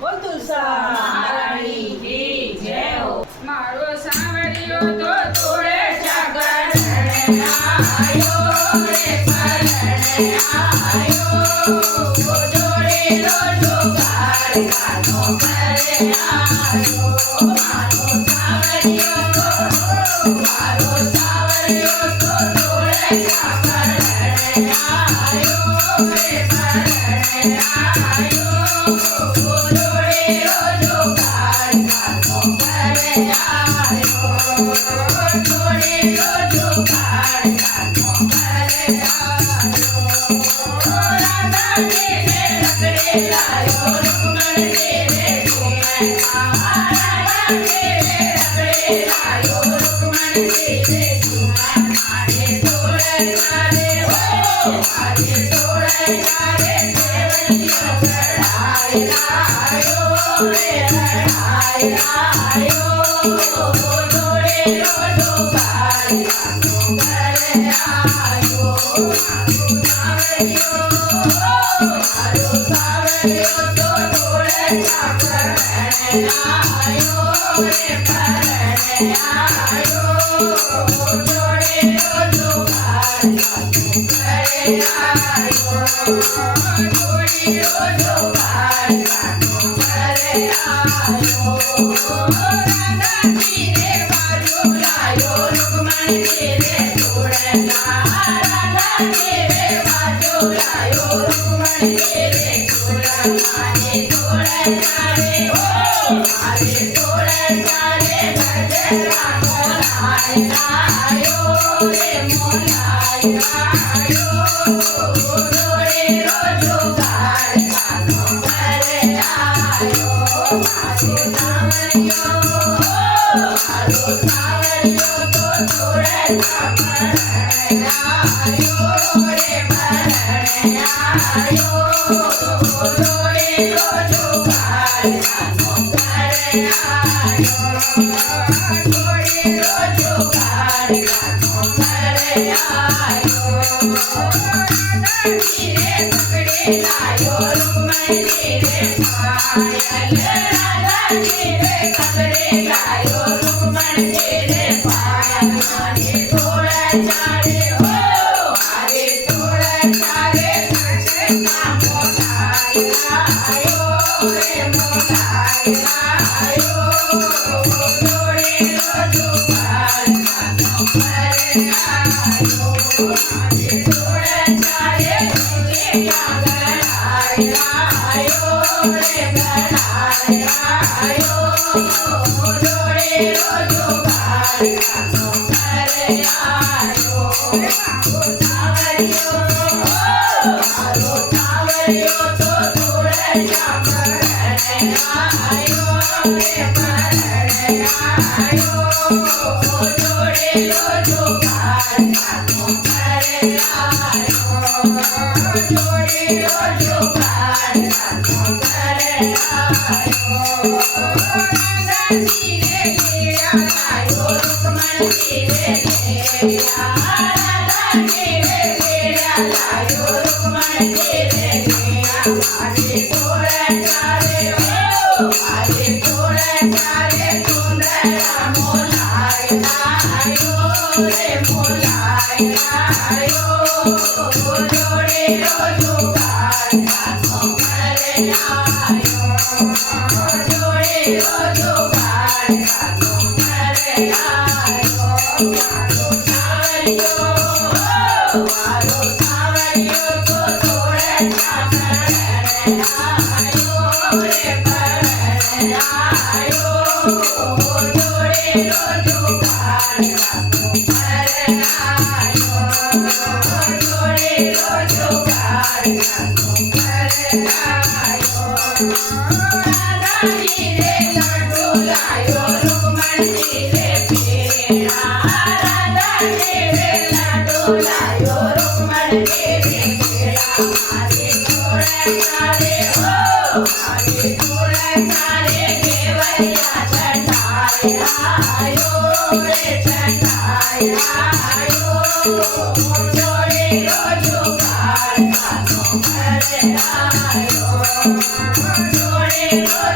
બોલ તુલસા મહારાણી કી જય હો. મારો સાવરિયો તો તોડે ચાકર આયો રે પરણે આયો જોડે રોજો ગાર ગાનો કરે આયો મારો સાવરિયો તો તોડે ચાકર આયો રે પરણે આયો જોડે રોજો ગાર ગાનો કરે આયો જોડે રોજો ગાર ગાનો કરે આયો રાધા દેવે રખડે લાયો રૂકમણ દેવે ઝૂમે રાધા દેવે રખડે લાયો રૂકમણ દેવે ઝૂમે મારે તોડે તારે હો મારે તોડે તારે દેવલિયો કઢાય લાયો રે કઢાય લાયો જોડે રોજો ગાર ગાનો કરે આયો મારો સાવરિયો તો તોડે ચાકર આયો રે પરણે આયો જોડે રોજો ગાર ગાનો કરે આયો જોડે રોજો ગાર ગાનો કરે આયો રાધાજી રે બાજુ લાયો રૂકમણ દેવે જોડે રાધાજી રે બાજુ લાયો રૂકમણ દેવે જોડે મારે તોડે તારે હો મારે તોડે તારે ગજરાનો લાય લાયો રે મોલાય લાયો જોડે રોજો ગાર ગાનો કરે આયો મારો સાવરિયો તો તોડે ચાકર આયો રે પરણે આયો જોડે રોજો ગાર ગાનો કરે આયો જોડે રોજો ગાર ગાનો કરે આયો રાધાજી રે પકડે લાયો રૂકમણ દેવે પાયલ રાધાજી રે પકડે લાયો રૂકમણ દેવે પાયલ મારે તોડે ચારે હો મારે તોડે ચારે કૃષ્ણ મોલાય લાયો રે મોલાય લાયો જોડે રોજો ગાર ગાનો કરે આયો મારે તોડે ચારે ગણાય લાયો રે ગણાય લાયો જોડે રોજો ગાર ગાનો કરે આયો મારો સાવરિયો તો તોડે ચાકર આયો રે પરણે આયો જોડે રોજો ગાર ગાનો કરે આયો જોડે રોજો ગાર ગાનો કરે આયો રાધાજી રે ઘેરા લાયો રૂકમણ દેવે ઘેરા રાધાજી રે ઘેરા લાયો રૂકમણ દેવે ઘેરા મારે તોડે તારે હો મારે તોડે તારે સુંદરા મોલાય લાયો રે મોલાય લાયો જોડે રોજો ગાર ગાનો કરે આયો જોડે રોજો ગાર ગાનો કરે આયો મારો સાવરિયો તો તોડે ચાકર આયો રે પરણે આયો જોડે રોજો ગાર ગાનો કરે આયો જોડે રોજો ગાર ગાનો કરે આયો રાધાજી રે લાડુ લાયો રૂકમણ દેવે ભેળા રાધાજી રે લાડુ લાયો રૂકમણ દેવે ભેળા મારે તોડે તારે હો મારે તોડે તારે દેવલિયા ચઢાય આયો રે ચઢાય આયો જોડે રોજો ગાર ગાનો કરે આયો જોડે Ayo,